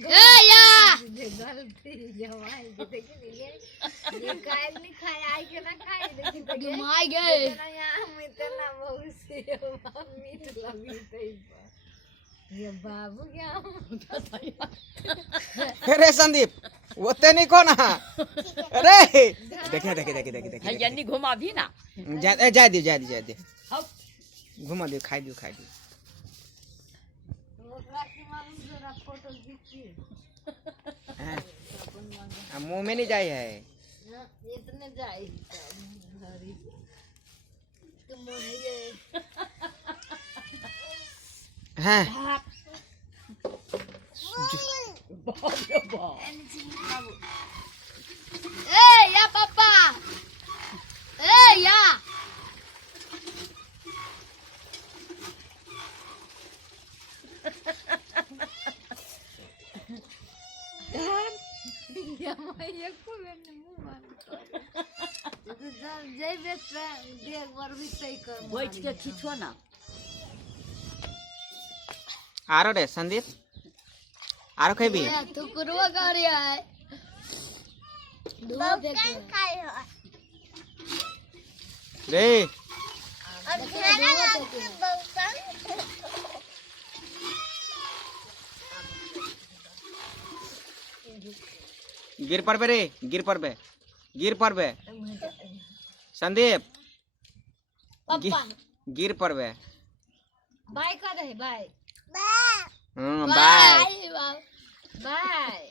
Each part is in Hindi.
ए या गलती जवाई देखी ये काल नहीं खाए आई के ना खाए देखी माय गए यहाँ में इतना बहुत से मीठ लगी थी ये बाबू क्या अरे संदीप वो ते नहीं कौन है अरे देखे देखे देखे देखे देखे जन्नी घुमा भी ना जा दियो घुमा दियो खाई दियो फोटो खींची मुंह में नहीं जाए है इतने जाए तुम ये हाँ ए या पापा ए या या मैं को मैंने मुंह मार तो जय बेट देख बार भी सही कर बैठ के खींचो ना आरो रे संदीप आरो कहीं भी तू कुरवा कर रहा है दो देख रे गिर पर बे रे गिर पर बे संदीप पापा गिर पर बे बाय कर रहे बाय बाय बाय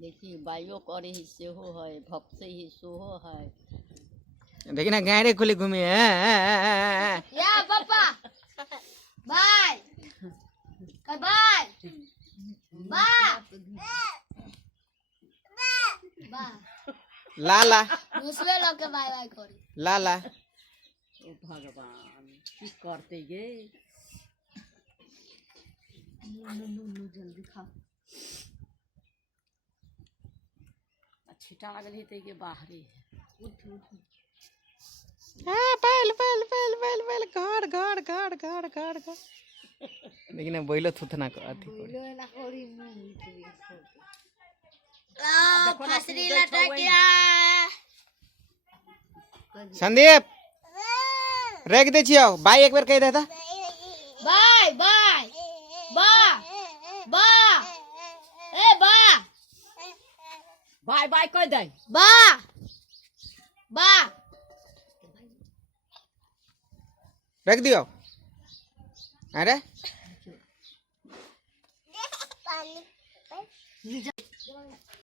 देखी बाइयो करे ही से हो है भक्त ही सो हो है देखी ना गाय खुली घूमी है या पापा बाय बाय बाय बाय लाला दूसरे लोग के बाय बाय करी लाला ओ भगवान की करते गे जल्दी खा छिटा गई थे के बाहरी हाँ पहल गाड़ लेकिन बोलो थुथना को अथी बोलो ना कोरी मुंह फसरी लटक गया संदीप रेख दे छियो बाई एक बार कह देता बाय बाय बा बा ए बा बाय बाय कह दे बा बा रख दियो अरे